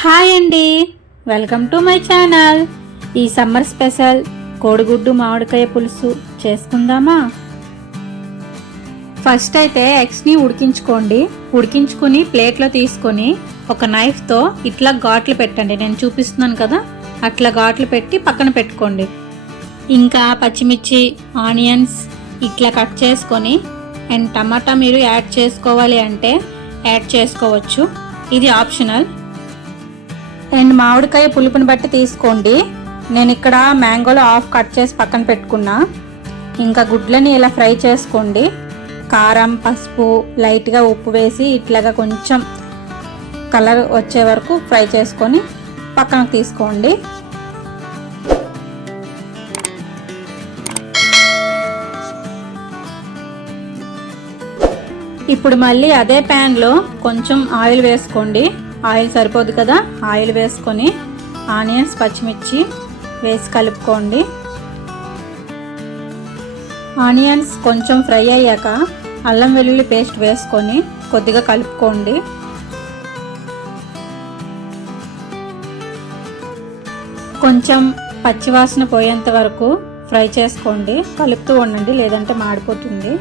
Hi అండి, welcome to my channel. ఈ summer special కోడిగుడ్డు మామిడికాయ పులుసు చేసుకుందామా? ఫస్ట్ అయితే ఎగ్స్ని ఉడికించుకుని ప్లేట్లో తీసుకొని ఒక నైఫ్తో ఇట్లా ఘాట్లు పెట్టండి. నేను చూపిస్తున్నాను కదా, అట్లా ఘాట్లు పెట్టి పక్కన పెట్టుకోండి. ఇంకా పచ్చిమిర్చి, ఆనియన్స్ ఇట్లా కట్ చేసుకొని అండ్ టమాటా మీరు యాడ్ చేసుకోవాలి అంటే యాడ్ చేసుకోవచ్చు, ఇది ఆప్షనల్. అండ్ మామిడికాయ పులుపుని బట్టి తీసుకోండి. నేను ఇక్కడ మ్యాంగోలో హాఫ్ కట్ చేసి పక్కన పెట్టుకున్నా. ఇంకా గుడ్లని ఇలా ఫ్రై చేసుకోండి. కారం, పసుపు, లైట్గా ఉప్పు వేసి ఇట్లాగా కొంచెం కలర్ వచ్చే వరకు ఫ్రై చేసుకొని పక్కనకు తీసుకోండి. ఇప్పుడు మళ్ళీ అదే ప్యాన్లో కొంచెం ఆయిల్ వేసుకోండి. ఆయిల్ సరిపోదు కదా, ఆయిల్ వేసుకొని ఆనియన్స్, పచ్చిమిర్చి వేసి కలుపుకోండి. ఆనియన్స్ కొంచెం ఫ్రై అయ్యాక అల్లం వెల్లుల్లి పేస్ట్ వేసుకొని కొద్దిగా కలుపుకోండి. కొంచెం పచ్చివాసన పోయేంత వరకు ఫ్రై చేసుకోండి. కలుపుతూ ఉండండి, లేదంటే మాడిపోతుంది.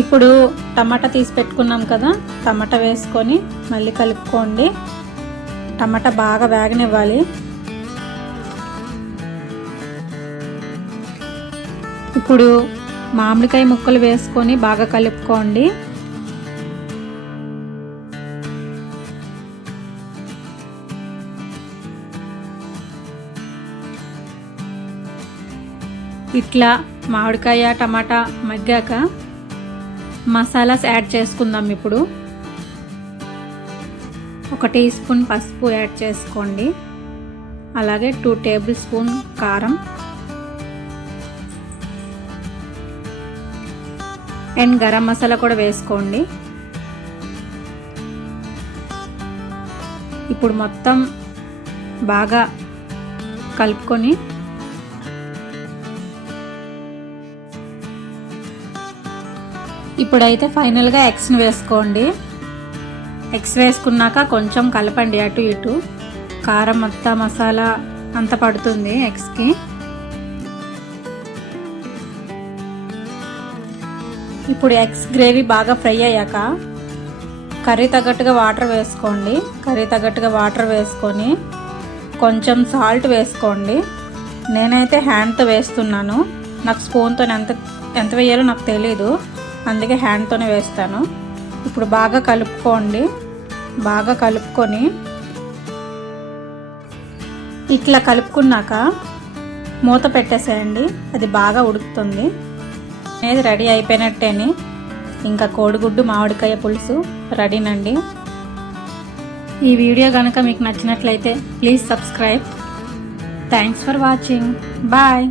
ఇప్పుడు టమాటా తీసి పెట్టుకున్నాం కదా, టమాటా వేసుకొని మళ్ళీ కలుపుకోండి. టమాటా బాగా వేగనివ్వాలి. ఇప్పుడు మామిడికాయ ముక్కలు వేసుకొని బాగా కలుపుకోండి. ఇట్లా మామిడికాయ, టమాటా మగ్గాక మసాలాస్ యాడ్ చేసుకుందాం. ఇప్పుడు 1 టీ స్పూన్ పసుపు యాడ్ చేసుకోండి. అలాగే 2 టేబుల్ స్పూన్ కారం అండ్ గరం మసాలా కూడా వేసుకోండి. ఇప్పుడు మొత్తం బాగా కలుపుకొని ఇప్పుడైతే ఫైనల్గా ఎగ్స్ని వేసుకోండి. ఎగ్స్ వేసుకున్నాక కొంచెం కలపండి అటు ఇటు. కారం మొత్తం మసాలా అంత పడుతుంది ఎగ్స్కి. ఇప్పుడు ఎగ్స్ గ్రేవీ బాగా ఫ్రై అయ్యాక కర్రీ తగ్గట్టుగా వాటర్ వేసుకోండి. కర్రీ తగ్గట్టుగా వాటర్ వేసుకొని కొంచెం సాల్ట్ వేసుకోండి. నేనైతే హ్యాండ్తో వేస్తున్నాను, నాకు స్పూన్తో ఎంత వేయాలో నాకు తెలీదు, అందుకే హ్యాండ్తోనే వేస్తాను. ఇప్పుడు బాగా కలుపుకోండి. బాగా కలుపుకొని ఇట్లా కలుపుకున్నాక మూత పెట్టేసేయండి, అది బాగా ఉడుకుతుంది. అనేది రెడీ అయిపోయినట్టేని. ఇంకా కోడిగుడ్డు మామిడికాయ పులుసు రెడీనండి. ఈ వీడియో కనుక మీకు నచ్చినట్లయితే please subscribe. Thanks for watching. Bye.